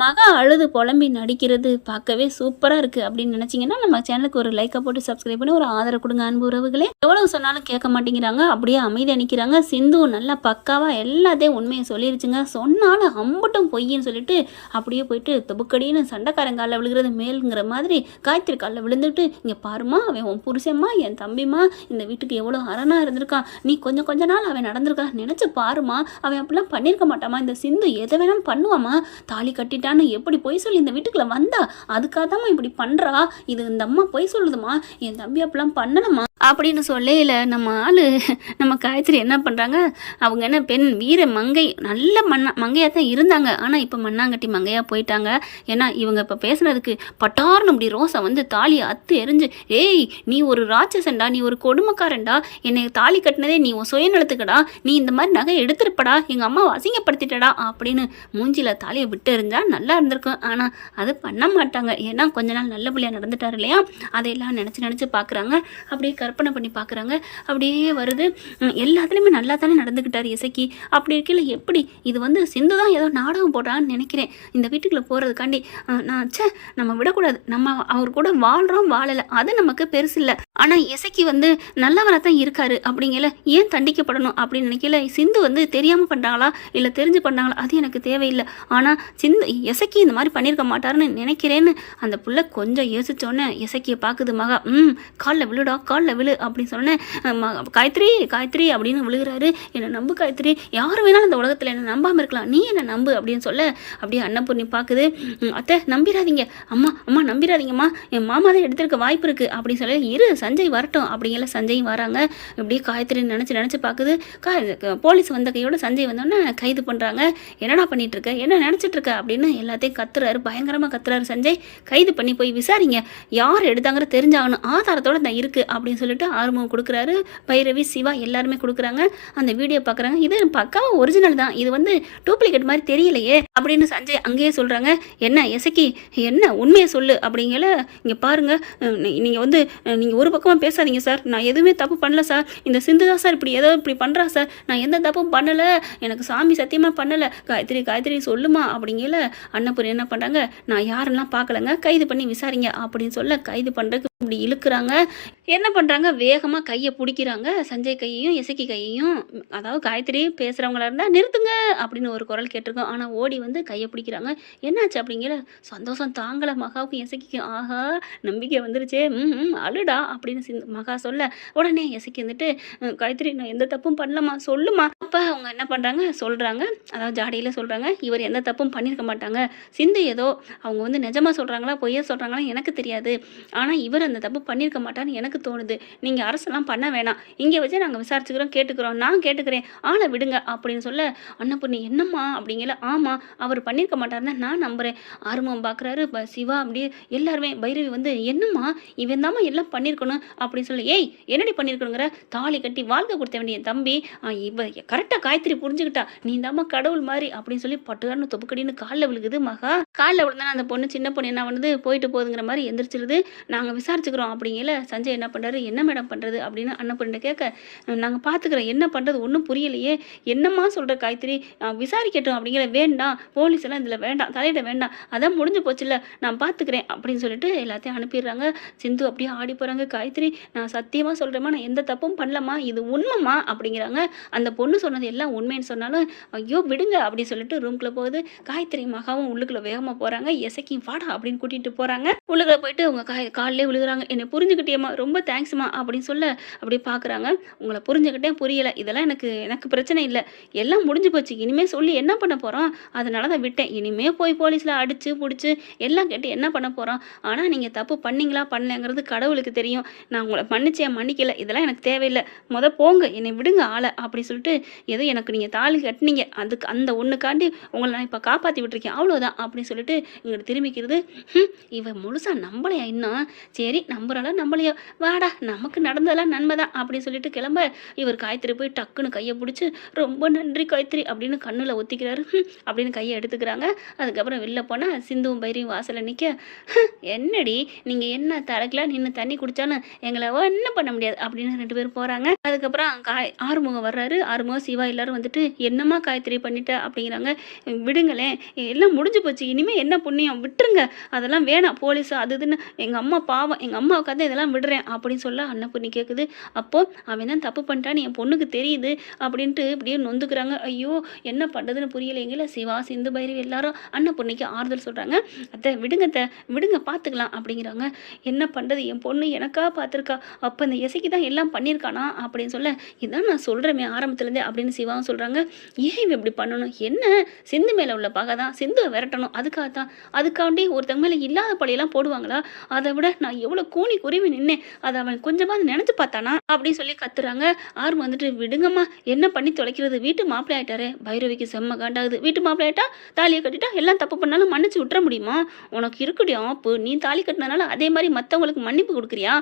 மகா அழுது புலம்பி நடிக்கிறது பார்க்கவே சூப்பராக இருக்குது அப்படின்னு நினச்சிங்கன்னா நம்ம சேனலுக்கு ஒரு லைக்கை போட்டு சப்ஸ்கிரைப் பண்ணி ஒரு ஆதரவு கொடுங்க அன்பு உறவுகளே. எவ்வளவு சொன்னாலும் கேட்க மாட்டேங்கிறாங்க, அப்படியே அமைதியாக நிற்கிறாங்க. சிந்து நல்லா பக்காவாக எல்லாத்தையும் உண்மையை சொல்லிருச்சுங்க. சொன்னாலும் அம்பட்டும் பொய்ன்னு சொல்லிட்டு அப்படியே போயிட்டு தொபுக்கடின்னு சண்டைக்காரன் காலில் விழுகிறது மேலுங்கிற மாதிரி காயத்ரி காலில் விழுந்துட்டு, இங்கே பாருமா அவன் உன் புருஷம்மா, என் தம்பிமா, இந்த வீட்டுக்கு எவ்வளோ அரணாக இருந்திருக்கான், நீ கொஞ்ச நாள் அவன் நடந்திருக்கான் நினச்சி பாருமா, அவன் அப்படிலாம் பண்ணியிருக்க மாட்டாமா, இந்த சிந்து எதை வேணாலும் பண்ணுவாமா, தாலி கட்டிட்டு எப்படி பொய் சொல்லி இந்த வீட்டுக்குள்ள வந்தா, அதுக்காக தான் இப்படி பண்றா, இது இந்த அம்மா பொய் சொல்லுதுமா, என் தம்பி அப்படிலாம் பண்ணணுமா அப்படின்னு சொல்லையில நம்ம ஆளு நம்ம காயத்ரி என்ன பண்றாங்க, அவங்க என்ன பெண் வீர மங்கை, நல்ல மங்கையா தான் இருந்தாங்க, ஆனா இப்ப மண்ணாங்கட்டி மங்கையா போயிட்டாங்க. ஏன்னா இவங்க இப்ப பேசுனதுக்கு பட்டார்னு அப்படி ரோசா வந்து தாலியை அத்து எரிஞ்சு, ஏய் நீ ஒரு ராட்சசன்டா, நீ ஒரு கொடுமைக்காரன்டா, என்னை தாலி கட்டினதே நீ உன் சுயநலத்துக்கடா, நீ இந்த மாதிரி நகை எடுத்திருப்படா, எங்க அம்மாவை அசிங்கப்படுத்திட்டடா அப்படின்னு மூஞ்சில தாலியை விட்டு எறிஞ்சா நல்லா இருந்திருக்கும். ஆனால் அது பண்ண மாட்டாங்க. ஏன்னா கொஞ்ச நாள் நல்ல பிள்ளையாக நடந்துட்டார் இல்லையா, அதையெல்லாம் நினச்சி பார்க்குறாங்க. அப்படியே கற்பனை பண்ணி பார்க்குறாங்க. அப்படியே வருது, எல்லாத்துலேயுமே நல்லா தானே நடந்துக்கிட்டார் இசக்கி. அப்படி இருக்கையில் எப்படி இது வந்து சிந்து தான் ஏதோ நாடகம் போடுறான்னு நினைக்கிறேன். இந்த வீட்டுக்குள்ளே போகிறதுக்காண்டி நான் நம்ம விடக்கூடாது, நம்ம அவர் கூட வாழ்கிறோம் வாழலை, அது நமக்கு பெருசு இல்லை. ஆனால் இசக்கி வந்து நல்லவராக தான் இருக்காரு அப்படிங்கல, ஏன் தண்டிக்கப்படணும் அப்படின்னு நினைக்கல. சிந்து வந்து தெரியாமல் பண்ணுறாங்களா இல்லை தெரிஞ்சு பண்ணுறாங்களா அது எனக்கு தேவையில்லை. ஆனால் சிந்து இசக்கி இந்த மாதிரி பண்ணியிருக்க மாட்டாருன்னு நினைக்கிறேன்னு அந்த புள்ள கொஞ்சம் யோசிச்சோன்னே இசக்கியை பார்க்குது. மகா காலில் விழுடா, காலில் விழு அப்படின்னு சொன்னேன். காயத்ரி காயத்ரி அப்படின்னு விழுகிறாரு. என்னை நம்பு காயத்ரி, யார் வேணாலும் இந்த உலகத்தில் என்னை நம்பாமல் இருக்கலாம், நீ என்னை நம்பு அப்படின்னு சொல்ல அப்படியே அன்னபூர்ணி பார்க்குது. அத்தை நம்பிடாதீங்க, அம்மா அம்மா நம்பிடாதீங்கம்மா, என் மாமா தான் எடுத்திருக்க வாய்ப்பு இருக்குது அப்படின்னு சொல்லி, இரு சஞ்சய் வரட்டும் அப்படிங்கிற சஞ்சயும் வராங்க. இப்படியே காயத்ரி நினச்சி பார்க்குது. போலீஸ் வந்த கையோட சஞ்சய் வந்தோடனே கைது பண்ணுறாங்க. என்னடா பண்ணிட்டு இருக்க, என்ன நினச்சிட்டு இருக்க அப்படின்னு எல்லாத்தையும் கத்துறாரு, பயங்கரமாக கத்துறாரு சஞ்சய். கைது பண்ணி போய் விசாரிங்க, யார் எடுத்தாங்கிற தெரிஞ்சாகணும், ஆதாரத்தோட தான் இருக்குது அப்படின்னு சொல்லிட்டு ஆர்வம் கொடுக்குறாரு. பைரவி சிவா எல்லாருமே கொடுக்குறாங்க. அந்த வீடியோ பார்க்குறாங்க. இது பக்காவா ஒரிஜினல் தான், இது வந்து டூப்ளிகேட் மாதிரி தெரியலையே அப்படின்னு சஞ்சய் அங்கேயே சொல்கிறாங்க. என்ன எசக்கி, என்ன உண்மையை சொல்லு அப்படிங்கல. இங்கே பாருங்கள், நீங்கள் வந்து நீங்கள் ஒரு பக்கமாக பேசாதீங்க சார், நான் எதுவுமே தப்பு பண்ணல சார், இந்த சிந்து தான் சார் இப்படி ஏதோ இப்படி பண்ணுறா சார், நான் எந்த தப்பும் பண்ணலை, எனக்கு சாமி சத்தியமாக பண்ணலை, காயத்ரி காயத்ரி சொல்லுமா அப்படிங்கல. அன்னபுரி என்ன பண்ணுறாங்க, நான் யாரெல்லாம் பார்க்கலங்க, கைது பண்ணி விசாரிங்க அப்படின்னு சொல்ல கைது பண்ணுறதுக்கு இப்படி இழுக்கிறாங்க. என்ன பண்ணுறாங்க, வேகமாக கையை பிடிக்கிறாங்க, சஞ்சய் கையையும் இசக்கி கையையும். அதாவது காயத்ரி பேசுகிறவங்களா இருந்தால் நிறுத்துங்க அப்படின்னு ஒரு குரல் கேட்டிருக்கோம். ஆனால் ஓடி வந்து கையை பிடிக்கிறாங்க. என்னாச்சு அப்படிங்கிற சந்தோஷம் தாங்கலை மகாவுக்கும் இசக்கிக்கும். ஆஹா நம்பிக்கை வந்துருச்சே, அழுடா அப்படின்னு மகா சொல்ல உடனே இசக்கி வந்துட்டு, காயத்ரி நான் எந்த தப்பும் பண்ணலமா சொல்லுமா. அப்போ அவங்க என்ன பண்ணுறாங்க சொல்கிறாங்க, அதாவது ஜாடியில் சொல்கிறாங்க, இவர் எந்த தப்பும் பண்ணியிருக்க மாட்டாங்க, சிந்து ஏதோ அவங்க வந்து நிஜமாக சொல்கிறாங்களா பொய்யா சொல்கிறாங்களா எனக்கு தெரியாது, ஆனால் இவர் அந்த தப்பு பண்ணியிருக்க மாட்டான்னு எனக்கு தோணுது, நீங்கள் அரசெல்லாம் பண்ண வேணாம், இங்கே வச்சு நாங்கள் விசாரிச்சுக்கிறோம் கேட்டுக்கிறோம், நான் கேட்டுக்கிறேன், ஆளை விடுங்க அப்படின்னு சொல்ல அன்னபூர்ணி என்னம்மா அப்படிங்கல. ஆமாம் அவர் பண்ணியிருக்க மாட்டாருன்னு நான் நம்புகிறேன். ஆர்வம் பார்க்குறாரு சிவா, அப்படியே எல்லாருமே. பைரவி வந்து என்னம்மா இவன் தாம்மா எல்லாம் பண்ணியிருக்கணும் அப்படின்னு சொல்லி, ஏய் என்னடி பண்ணியிருக்கணுங்கிற, தாலி கட்டி வாழ்க்கை கொடுத்த வேண்டிய தம்பி இவ கரெக்டாக காயத்ரி புரிஞ்சுக்கிட்டா, நீ தாம்மா கடவுள் மாதிரி அப்படின்னு சொல்லி பட்டுகாரன்னு தொப்புக்கடின்னு காலில் விழுகுது. மகா காலில் விழுந்தானே அந்த பொண்ணு, சின்ன பொண்ணு என்ன பண்ணுது, போயிட்டு போகுதுங்கிற மாதிரி எந்திரிச்சிருது. நாங்கள் விசாரிச்சுக்கிறோம் அப்படிங்கல. சஞ்சய் என்ன பண்ணுறாரு, என்ன மேடம் பண்ணுறது அப்படின்னு அன்னபூர்ணி கேட்க, நாங்கள் பார்த்துக்கிறோம் என்ன பண்ணுறது ஒன்றும் புரியலையே, என்னம்மா சொல்கிற காயத்ரி, விசாரிக்கட்டும் அப்படிங்கிற. வேண்டாம் போலீஸ் எல்லாம் இதில் வேண்டாம், தலையிட வேண்டாம், அதான் முடிஞ்சு போச்சுல்ல, நான் பார்த்துக்கிறேன் அப்படின்னு சொல்லிட்டு எல்லாத்தையும் அனுப்பிடுறாங்க. சிந்து அப்படியே ஆடி போகிறாங்க. காயத்ரி நான் சத்தியமாக சொல்கிறேம்மா, நான் எந்த தப்பும் பண்ணலம்மா, இது உண்மைம்மா அப்படிங்கிறாங்க. அந்த பொண்ணு சொன்னது எல்லாம் உண்மைன்னு சொன்னாலும் ஐயோ விடுங்க அப்படின்னு சொல்லிட்டு ரூம்குள்ளே போகுது. காயத்ரி மகாவும் உள்ளுக்குள்ளே வேகமாக போகிறாங்க. எசக்கி வாடா அப்படின்னு கூட்டிகிட்டு போகிறாங்க. உள்ளுக்குள்ளே போயிட்டு உங்க காலிலே விழுகிறாங்க. என்னை புரிஞ்சுக்கிட்டேம்மா, ரொம்ப தேங்க்ஸ்மா அப்படின்னு சொல்ல அப்படியே பார்க்குறாங்க. உங்களை புரிஞ்சுக்கிட்டே புரியலை, இதெல்லாம் எனக்கு பிரச்சனை இல்லை, எல்லாம் முடிஞ்சு போச்சு, இனிமேல் சொல்லி என்ன பண்ண போகிறோம், அதனால தான் விட்டேன், இனிமேல் போய் போலீஸில் அடித்து பிடிச்சி எல்லாம் கேட்டு என்ன பண்ண போகிறோம், ஆனால் நீங்கள் தப்பு பண்ணீங்களா பண்ணலங்கிறது கடவுளுக்கு தெரியும், நான் உங்களை மன்னிக்கல, இதெல்லாம் எனக்கு தேவையில்லை, போங்க என்னை விடுங்க ஆளை அப்படி சொல்லிட்டு, ஏதோ எனக்கு நீங்கள் தாலி கட்டினீங்க அதுக்கு அந்த ஒன்றுக்காண்டி உங்களை நான் இப்போ காப்பாற்றி விட்டுருக்கேன் அவ்வளோதான் அப்படின்னு சொல்லிட்டு இங்கிட்ட திரும்பிக்கிறது. இவன் முழுசாக நம்பலையா இன்னும், சரி சரி நம்புறாளா நம்பலையோ, வாடா நமக்கு நடந்ததெல்லாம் நன்மை தான் அப்படின்னு சொல்லிட்டு கிளம்ப, இவர் காயத்ரி போய் டக்குன்னு கையை பிடிச்சி ரொம்ப நன்றி காயத்ரி அப்படின்னு கண்ணில் ஒத்திக்கிறாரு. அப்படின்னு கையை எடுத்துக்கிறாங்க. அதுக்கப்புறம் வெளில போனால் சிந்துவும் பைரியும் வாசலில் நிற்க, என்னடி நீங்கள் என்ன தரக்கலாம் நின்று தண்ணி குடித்தாலும் எங்களை ஒன்றும் பண்ண முடியாது அப்படின்னு 2 பேரும் போகிறாங்க. அதுக்கப்புறம் ஆறுமுகம் வர்றாரு. ஆறுமுகம் சிவா எல்லாரும் வந்துட்டு என்னம்மா காயத்ரி பண்ணிட்ட அப்படிங்கிறாங்க. விடுங்களேன், எல்லாம் முடிஞ்சு போச்சு, இனிமேல் என்ன புண்ணியம், விட்டுருங்க, அதெல்லாம் வேணாம், போலீஸ் அது இதுன்னு எங்கள் அம்மா பாவம், எங்கள் அம்மாவுக்காக தான் இதெல்லாம் விடுறேன் அப்படின்னு சொல்ல அன்னபூர்ணி கேட்குது. அப்போது அவன் தான் தப்பு பண்ணிட்டான்னு என் பொண்ணுக்கு தெரியுது அப்படின்ட்டு இப்படியே நொந்துக்கிறாங்க. ஐயோ என்ன பண்ணுறதுன்னு புரியலைங்களா. சிவா சிந்து பைரவி எல்லாரும் அன்னபூர்ணிக்கு ஆறுதல் சொல்கிறாங்க. அத்தை விடுங்க, அத்தை விடுங்க, பார்த்துக்கலாம் அப்படிங்கிறாங்க. என்ன பண்ணுறது, என் பொண்ணு எனக்கா பார்த்துருக்கா, அப்போ இந்த இசைக்கு தான் எல்லாம் பண்ணியிருக்கானா அப்படின்னு சொல்ல, இதான் நான் சொல்கிறேன் ஆரம்பத்துலேருந்தே அப்படின்னு சிவாவும் சொல்கிறாங்க. ஏன் இவன் இப்படி பண்ணணும், என்ன சிந்து மேலே உள்ள பகை தான், சிந்துவை விரட்டணும், அதுக்காண்டி ஒருத்தங்க மேலே இல்லாத பழியெல்லாம் போடுவாங்களா, அதை விட நான் எவ்வளோ கூனி குருவி நின்னேன், அதை அவன் கொஞ்சமாவது நினச்சி பார்த்தானா அப்படின்னு சொல்லி கத்துறாங்க. ஆர்வம் வந்துட்டு விடுங்கம்மா, என்ன பண்ணி தொலைக்கிறது, வீட்டு மாப்பிள்ளை ஆயிட்டாரே. பைரவிக்கு செம்ம காண்டாகுது. வீட்டு மாப்பிள்ளை ஆயிட்டா தாலியை கட்டிட்டா எல்லாம் தப்பு பண்ணாலும் மன்னிச்சு விட்டுற முடியுமா, உனக்கு இருக்குடி ஆப்பு, நீ தாலி கட்டினதுனால அதே மாதிரி மற்றவங்களுக்கு மன்னிப்பு கொடுக்குறியா.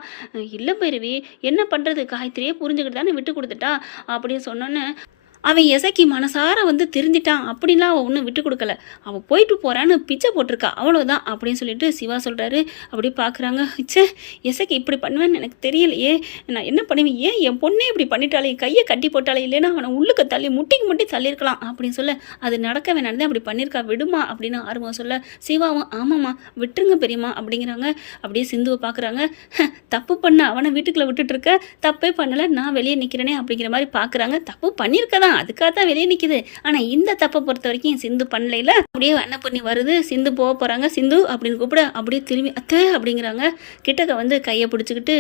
இல்லை பைரவி என்ன பண்ணுறது, காயத்ரியே புரிஞ்சுக்கிட்டு தானே விட்டு கொடுத்துட்டா அப்படின்னு சொன்னோன்னே, அவன் இசைக்கு மனசார வந்து திருந்திட்டான் அப்படின்லாம் அவள் ஒன்றும் விட்டு கொடுக்கல, அவள் போயிட்டு போகிறான்னு பிச்சை போட்டிருக்கா அவ்வளோதான் அப்படின்னு சொல்லிட்டு சிவா சொல்கிறாரு. அப்படி பார்க்குறாங்க. சே இசைக்கு இப்படி பண்ணுவேன்னு எனக்கு தெரியலையே, நான் என்ன பண்ணுவேன், ஏன் என் பொண்ணே இப்படி பண்ணிட்டாலே, கையை கட்டி போட்டாலே, இல்லைன்னா அவனை உள்ளுக்கு தள்ளி முட்டி தள்ளியிருக்கலாம் அப்படின்னு சொல்ல, அது நடக்க வேணாம் அப்படி பண்ணியிருக்கா, விடுமா அப்படின்னு ஆர்வம் சொல்ல, சிவாவும் ஆமாம்மா விட்டுருங்க பெரியம்மா அப்படிங்கிறாங்க. அப்படியே சிந்துவை பார்க்குறாங்க. தப்பு பண்ண அவனை வீட்டுக்குள்ளே விட்டுட்டு இருக்க, தப்பே பண்ணலை, நான் வெளியே நிற்கிறேனே அப்படிங்கிற மாதிரி பார்க்குறாங்க. தப்பு பண்ணியிருக்கதான், அதுக்காக தான் வெளியே நிற்கிது, ஆனால் இந்த தப்பை பொறுத்த வரைக்கும் சிந்து பண்ணல. அப்படியே அன்னபூர்ணி வருது, சிந்து போக போகிறாங்க. சிந்து அப்படின்னு கூப்பிட அப்படியே திரும்பி அத்தை அப்படிங்கிறாங்க. கிட்டக்க வந்து கையை பிடிச்சிக்கிட்டு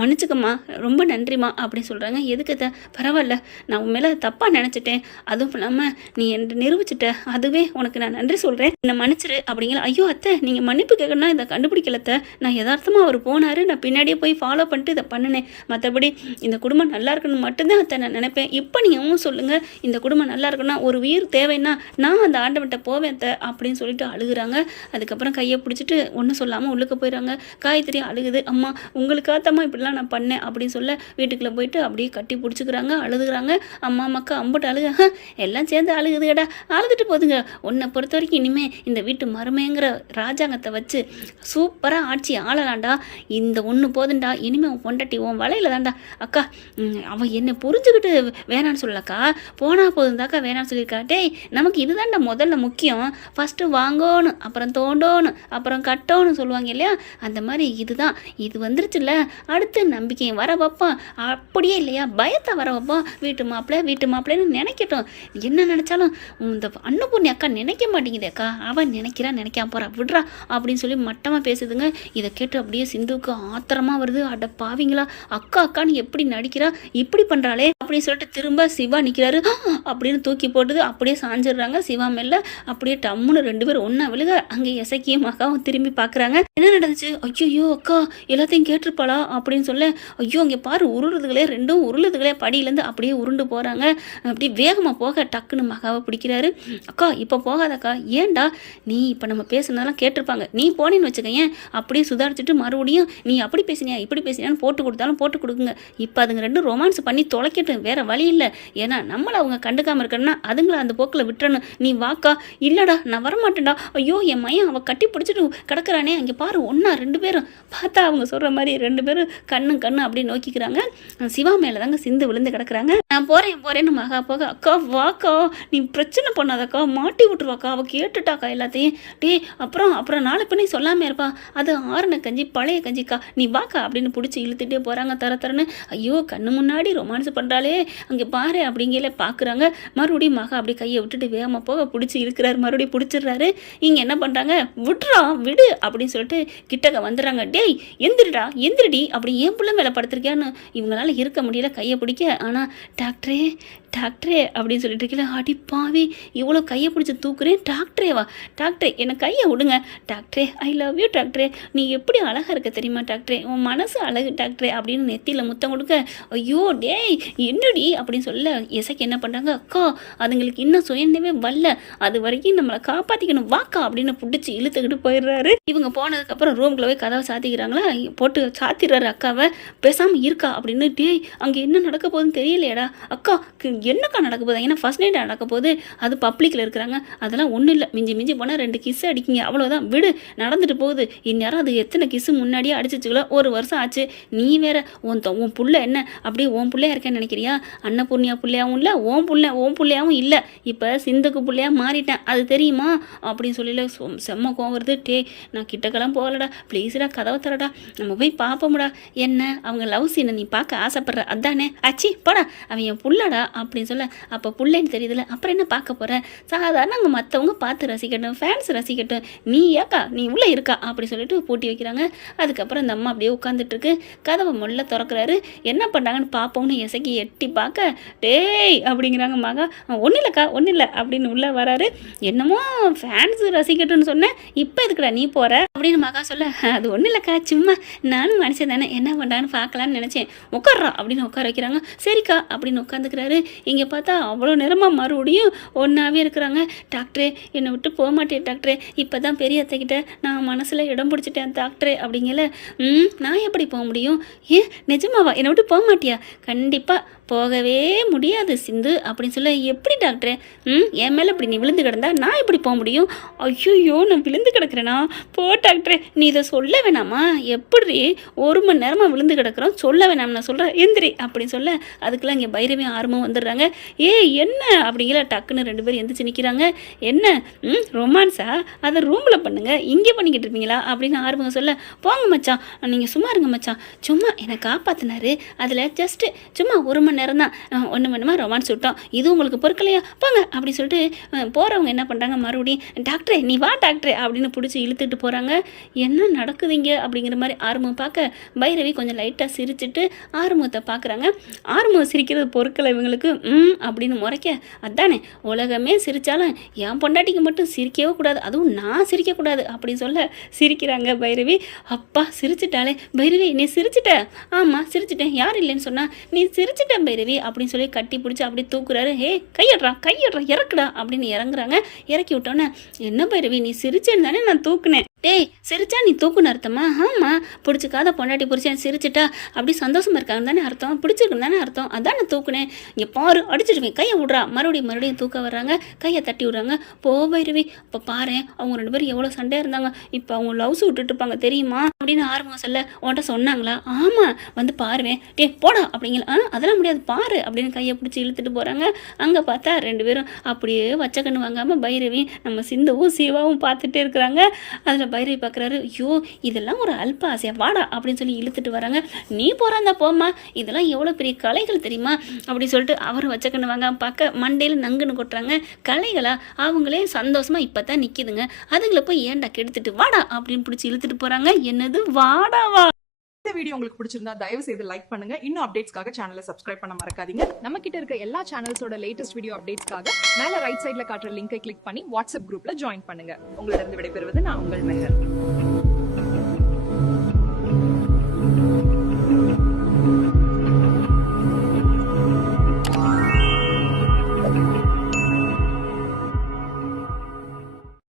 மன்னிச்சுக்கம்மா, ரொம்ப நன்றிம்மா அப்படின்னு சொல்கிறாங்க. எதுக்கு அத்தை, பரவாயில்ல, நான் உன் மேலே தப்பாக நினச்சிட்டேன், அதுவும் இல்லாமல் நீ என்ன நிரூபிச்சிட்ட, அதுவே உனக்கு நான் நன்றி சொல்கிறேன், என்னை மன்னிச்சிரு அப்படிங்கிற. ஐயோ அத்தை நீங்கள் மன்னிப்பு கேட்கணும்னா இதை கண்டுபிடிக்கலத்த, நான் யதார்த்தமாக அவர் போனார், நான் பின்னாடியே போய் ஃபாலோ பண்ணிட்டு இதை பண்ணினேன், மற்றபடி இந்த குடும்பம் நல்லா இருக்கணும் மட்டும்தான் அத்தை நான் நினைப்பேன். இப்போ நீங்கள் சொல்லுங்கள், இந்த குடும்பம் நல்லா இருக்குன்னா, ஒரு உயிர் தேவைன்னா நான் அந்த ஆண்டவன்கிட்ட போவேன் அப்படின்னு சொல்லிட்டு அழுகுறாங்க. அதுக்கப்புறம் கையை பிடிச்சிட்டு ஒன்றும் சொல்லாமல் உள்ளுக்க போயிடறாங்க. காயத்ரி அழுகுது. அம்மா உங்களுக்காகத்தாம்மா இப்படிலாம் நான் பண்ணேன் அப்படின்னு சொல்ல, வீட்டுக்குள்ளே போயிட்டு அப்படியே கட்டி பிடிச்சிக்கிறாங்க, அழுதுகிறாங்க. அம்மா மக்கா அம்புட்டு அழுக, எல்லாம் சேர்ந்து அழுகுதுடா, அழுதுட்டு போதுங்க. உன்னை பொறுத்த வரைக்கும் இனிமேல் இந்த வீட்டு மருமைங்கிற ராஜாங்கத்தை வச்சு சூப்பராக ஆட்சி ஆளலாண்டா, இந்த ஒன்று போதுண்டா, இனிமேல் உன் பொண்டாட்டி உன் வலையில் தாண்டா. அக்கா அவன் என்னை புரிஞ்சுக்கிட்டு வேணான்னு சொல்லக்கா, போனால் போதுந்தாக்கா வேணான்னு சொல்லியிருக்கா. டேய் நமக்கு இதுதான்டா முதல்ல முக்கியம், ஃபஸ்ட்டு வாங்கணும், அப்புறம் தோண்டணும், அப்புறம் கட்டணும் சொல்லுவாங்க இல்லையா, அந்த மாதிரி இதுதான், இது வந்துருச்சுல்ல, அடுத்து நம்பிக்கையை வர வைப்பான், அப்படியே இல்லையா பயத்தை வர வைப்பான். வீட்டு மாப்பிள்ளைன்னு நினைக்கட்டும், என்ன நினச்சாலும் இந்த அன்னபூர்ணி அக்கா நினைக்க மாட்டேங்குது அக்கா, அவன் நினைக்காம போகிறா, விட்றா அப்படின்னு சொல்லி மட்டமாக பேசுதுங்க. இதை கேட்டு அப்படியே சிந்துவுக்கு ஆத்திரமாக வருது. அட பாவிங்களா, அக்கான்னு எப்படி நடிக்கிறா, இப்படி பண்ணுறாளே அப்படின்னு சொல்லிட்டு திரும்ப சிவா நிற்கிறாரு. அப்படின்னு தூக்கி போட்டுது, அப்படியே சாஞ்சிடுறாங்க சிவா மேல. அப்படியே டம்முன்னு 2 பேரும் ஒன்றா விழுக, அங்கே இசைக்கியும் அக்காவும் திரும்பி பார்க்குறாங்க. என்ன நடந்துச்சு, ஐயோ அக்கா எல்லாத்தையும் கேட்டிருப்பாளா அப்படின்னு சொல்ல, ஐயோ அங்கே பாரு உருளுதுகளே, 2ம் உருளுதுகளே, படியிலேருந்து அப்படியே உருண்டு போகிறாங்க. அப்படி வேகமாக போக டக்குன்னு மகாவை பிடிக்கிறாரு. அக்கா இப்போ போகாதக்கா, ஏன்டா நீ இப்போ நம்ம பேசுனதெல்லாம் கேட்டிருப்பாங்க, நீ போனேன்னு வச்சுக்கேன், அப்படியே சுதாரிச்சுட்டு மறுபடியும் நீ அப்படி பேசினியா இப்படி பேசினியான்னு போட்டு கொடுத்தாலும் போட்டு கொடுக்குங்க. இப்போ அதுங்க 2 ரொமான்ஸ் பண்ணி தொலைக்கட்டும், வேற வழி இல்லை, ஏன்னா நம்மளை அவங்க கண்டுக்காமல் இருக்கணும்னா அதுங்களை அந்த போக்கில் விட்டுறணும். நீ வாக்கா. இல்லைடா நான் வரமாட்டேன்டா, ஐயோ என் மையன் அவள் கட்டி பிடிச்சிட்டு கிடக்குறானே, அங்கே பாரு ஒன்றா 2 பேரும் பார்த்தா அவங்க சொல்கிற மாதிரி 2 பேரும் கண்ணு அப்படி நோக்கிக்கிறாங்க. சிவா மேலே தாங்க சிந்து விழுந்து கிடக்குறாங்க. நான் போகிறேன்னு மகா போக, அக்கா வாக்கா நீ பிரச்சனை பண்ணாதக்கா, மாட்டி விட்டுருவாக்கா, அவள் கேட்டுட்டாக்கா எல்லாத்தையும். அப்புறம் நாளை பண்ணி சொல்லாமல் இருப்பா, அது ஆறுன கஞ்சி பழைய கஞ்சிக்கா, நீ வாக்கா அப்படின்னு பிடிச்சி இழுத்துட்டே போகிறாங்க தரன்னு. ஐயோ கண்ணு முன்னாடி ரொமான்ஸ் பண்ணுறாளே, அங்கே பாரு அப்படிங்கல பார்க்குறாங்க. மறுபடியும் மகா அப்படி கையை விட்டுட்டு வேகமாக போக பிடிச்சி இருக்கிறாரு, மறுபடியும் பிடிச்சிடுறாரு. இங்கே என்ன பண்ணுறாங்க, விடு அப்படின்னு சொல்லிட்டு கிட்டக்க வந்துடுறாங்க. டேய் எந்திரிடி அப்படி ஏன் புள்ள மேலே படுத்திருக்கியான்னு இவங்களால இருக்க முடியல, கையை பிடிக்க. ஆனால் டாக்டரே டாக்டரே அப்படின்னு சொல்லிட்டு இருக்கல, அடி பாவி இவ்வளோ கையை பிடிச்சி தூக்குறேன், டாக்டரே வா, டாக்டரே என்னை கையை விடுங்க, டாக்டரே ஐ லவ் யூ டாக்டரே, நீ எப்படி அழகாக இருக்க தெரியுமா டாக்டரே, உன் மனசு அழகு டாக்டரே அப்படின்னு நெத்தியில் முத்தம் கொடுக்க, ஐயோ டேய் என்னடி அப்படின்னு சொல்ல இசைக்கு என்ன பண்ணுறாங்க, அக்கா அதுங்களுக்கு இன்னும் சுயநினைவே வரல, அது வரைக்கும் நம்மளை காப்பாற்றிக்கணும் வாக்கா அப்படின்னு பிடிச்சி இழுத்துக்கிட்டு போயிடுறாரு. இவங்க போனதுக்கப்புறம் ரூம்குள்ள போய் கதவை சாத்திக்கிறாங்களா, போட்டு சாத்திடுறாரு அக்காவை, பேசாமல் இருக்கா அப்படின்னு. டேய் அங்கே என்ன நடக்க போகுதுன்னு தெரியலையாடா, அக்கா என்னக்கா நடக்க போகுது, ஏன்னா ஃபர்ஸ்ட் நைட் நடக்க போகுது, அது பப்ளிக்கில் இருக்கிறாங்க, அதெல்லாம் ஒன்றும் இல்லை, மிஞ்சி மிஞ்சி போனால் 2 கிஸ் அடிக்கிங்க அவ்வளோதான், விடு நடந்துட்டு போகுது, இந்நேரம் அது எத்தனை கிஸ்ஸு முன்னாடியே அடிச்சிச்சுங்களோ, 1 வருஷம் ஆச்சு, நீ வேற உன் புள்ள என்ன அப்படியே உன் பிள்ளையா இருக்கேன்னு நினைக்கிறியா, அன்னபூர்ணியா பிள்ளையாவும் இல்லை, உன் பிள்ளையாவும் இல்லை, இப்போ சிந்துக்கு பிள்ளையா மாறிட்டேன் அது தெரியுமா அப்படின்னு சொல்லல. செம்ம கோவம் வருது. டே நான் கிட்டக்கெல்லாம் போகலடா, ப்ளீஸ்டா கதவை தரடா, நம்ம போய் பார்ப்போம்டா, என்ன அவங்க லவ் சீனை நீ பார்க்க ஆசைப்படுற அதானே, அச்சி போடா அவன் என் புள்ளடா அப்படின்னு சொல்ல, அப்போ புள்ளைன்னு தெரியுதுல, அப்புறம் என்ன பார்க்க போகிற, சாதாரண அங்கே மற்றவங்க பார்த்து ரசிக்கட்டும், ஃபேன்ஸ் ரசிக்கட்டும், நீ ஏக்கா நீ உள்ளே இருக்கா அப்படி சொல்லிட்டு பூட்டி வைக்கிறாங்க. அதுக்கப்புறம் அந்த அம்மா அப்படியே உட்காந்துட்ருக்கு, கதவை முள்ள திறக்கிறாரு, என்ன பண்ணுறாங்கன்னு பார்ப்போம்னு இசைக்கு எட்டி பார்க்க, டேய் அப்படிங்கிறாங்க மகா, ஒன்றும் இல்லைக்கா ஒன்றும் இல்லை அப்படின்னு உள்ளே வராரு. என்னமோ ஃபேன்ஸ் ரசிக்கட்டும்னு சொன்னேன், இப்போ எதுக்குடா நீ போகிற அப்படின்னு மகா சொல்ல, அது ஒன்றும் இல்லைக்கா சும்மா நானும் மனுஷன் தானே என்ன பண்ணுறான்னு பார்க்கலான்னு நினச்சேன், உட்கார்றா அப்படின்னு உட்கார வைக்கிறாங்க. சரிக்கா அப்படின்னு உட்காந்துக்கிறாரு. இங்கே பார்த்தா அவ்வளோ நேரமாக மறுபடியும் ஒன்றாவே இருக்கிறாங்க. டாக்டரே என்னை விட்டு போக மாட்டேன் டாக்டரே, இப்போ தான் பெரிய அத்தைக்கிட்ட நான் மனசில் இடம் பிடிச்சிட்டேன் டாக்டரே அப்படிங்கல. நான் எப்படி போக முடியும், ஏன் நிஜமாவா என்னை விட்டு போக மாட்டியா, கண்டிப்பாக போகவே முடியாது சிந்து அப்படின்னு சொல்ல, எப்படி டாக்டரே என் மேலே இப்படி நீ விழுந்து கிடந்தா நான் எப்படி போக முடியும், ஐயோ நான் விழுந்து கிடக்கிறேனா, போ டாக்டரே நீ இதை சொல்ல வேணாமா, எப்படி 1 மணி நேரமாக விழுந்து கிடக்கிறோம் சொல்ல வேணாம், நான் சொல்கிறேன் எந்திரி அப்படின்னு சொல்ல, அதுக்கெல்லாம் இங்கே பைரவி ஆர்வம் வந்துடுறாங்க. என்ன அப்படிங்கிற டக்குன்னு 2 பேரும் எந்திரிச்சு நிற்கிறாங்க. என்ன ரொமான்ஸா, அதை ரூமில் பண்ணுங்க, இங்கே பண்ணிக்கிட்டு இருப்பீங்களா அப்படின்னு ஆர்வம் சொல்ல, போங்க மச்சான் நீங்கள் சும்மா இருங்க மச்சான், சும்மா என்னை காப்பாற்றினாரு, அதில் ஜஸ்ட்டு சும்மா 1 மணி நேரம் தான், 1 மணி நேரமாக ரொமான்ஸ் விட்டோம், இது உங்களுக்கு பொறுக்கலையா போங்க அப்படின்னு சொல்லிட்டு போகிறவங்க என்ன பண்ணுறாங்க, மறுபடியும் டாக்டரே நீ வா டாக்டரே அப்படின்னு பிடிச்சி இழுத்துட்டு போகிறாங்க. என்ன நடக்குதுங்க அப்படிங்கிற மாதிரி ஆர்வம் பார்க்க, பைரவி கொஞ்சம் லைட்டாக சிரிச்சுட்டு ஆர்வத்தை பார்க்குறாங்க. ஆர்வம் சிரிக்கிறது பொறுக்கலை இவங்களுக்கு அப்படின்னு முறைக்க, அதானே உலகமே சிரித்தாலும் என் பொண்டாட்டிக்கு மட்டும் சிரிக்கவே கூடாது, அதுவும் நான் சிரிக்கக்கூடாது அப்படின்னு சொல்ல சிரிக்கிறாங்க பைரவி. அப்பா சிரிச்சிட்டாலே, பைரவி நீ சிரிச்சிட்ட, ஆமாம் சிரிச்சிட்டேன், யார் இல்லைன்னு சொன்னா, நீ சிரிச்சிட்டேன் பைரவி அப்படின்னு சொல்லி கட்டி பிடிச்சி அப்படியே தூக்குறாரு. ஹே கையட்றா இறக்குடா அப்படின்னு இறங்குறாங்க. இறக்கி விட்டோன்னே, என்ன பைரவி நீ சிரிச்சேன்னு தானே நான் தூக்குனேன், டேய் சிரிச்சா நீ தூக்குன்னு அர்த்தமா, ஆமாம் பிடிச்சிக்காத பொண்டாட்டி பிடிச்சேன் சிரிச்சிட்டா அப்படி சந்தோஷமா இருக்காங்க தானே அர்த்தம், பிடிச்சிருக்குன்னு தானே அர்த்தம், அதான் நான் தூக்குனேன், இங்கே பாரு அடிச்சிருவேன், கையை விட்றா, மறுபடியும் தூக்க வர்றாங்க, கையை தட்டி விட்றாங்க. போ பைரவி இப்போ பாரு அவங்க 2 பேரும் எவ்வளோ சண்டையாக இருந்தாங்க, இப்போ அவங்க லவ்ஸ் விட்டுட்டு இருப்பாங்க தெரியுமா அப்படின்னு ஆரம்பம் சொல்ல, உன்கிட்ட சொன்னாங்களா, ஆமாம் வந்து பாருவேன், டே போடா அப்படிங்களா, அதெல்லாம் முடியாது பாரு அப்படின்னு கையை பிடிச்சி இழுத்துட்டு போகிறாங்க. அங்கே பார்த்தா 2 பேரும் அப்படியே வச்ச கண்ணு வாங்காமல் பைரவி நம்ம சிந்துவும் சிவாவும் பார்த்துட்டே இருக்கிறாங்க. அதில் பைரவி பார்க்குறாரு, ஐயோ இதெல்லாம் ஒரு அல்ப ஆசையா, வாடா அப்படின்னு சொல்லி இழுத்துட்டு வராங்க. நீ போகிறாந்தா போம்மா, இதெல்லாம் எவ்வளோ பெரிய கலைகள் தெரியுமா அப்படின்னு சொல்லிட்டு அவர் வச்சக்கண்ணு வாங்க பார்க்க மண்டையில் நங்குன்னு கொட்டுறாங்க. கலைகளா, அவங்களே சந்தோஷமா இப்போ தான் நிற்கிதுங்க, அதுங்களை போய் ஏன்டா கெடுத்துட்டு வாடா அப்படின்னு பிடிச்சி இழுத்துட்டு போகிறாங்க. என்னது வாடாவா. இந்த வீடியோ உங்களுக்கு பிடிச்சிருந்தா தயவு செய்து லைக் பண்ணுங்க. இன்னும் அப்டேட்ஸ்க்காக சேனலை சப்ஸ்கிரைப் பண்ண மறக்காதீங்க. நம்ம கிட்ட இருக்க எல்லா சேனல்ஸோட லேட்டஸ்ட் வீடியோ அப்டேட்ஸ்க்காக மேல ரைட் சைடுல காட்டுற லிங்கை கிளிக் பண்ணி வாட்ஸ்அப் குரூப்ல ஜாயின் பண்ணுங்க. உங்களிடம் விடைபெறுவது நான் உங்கள் மெஹர்.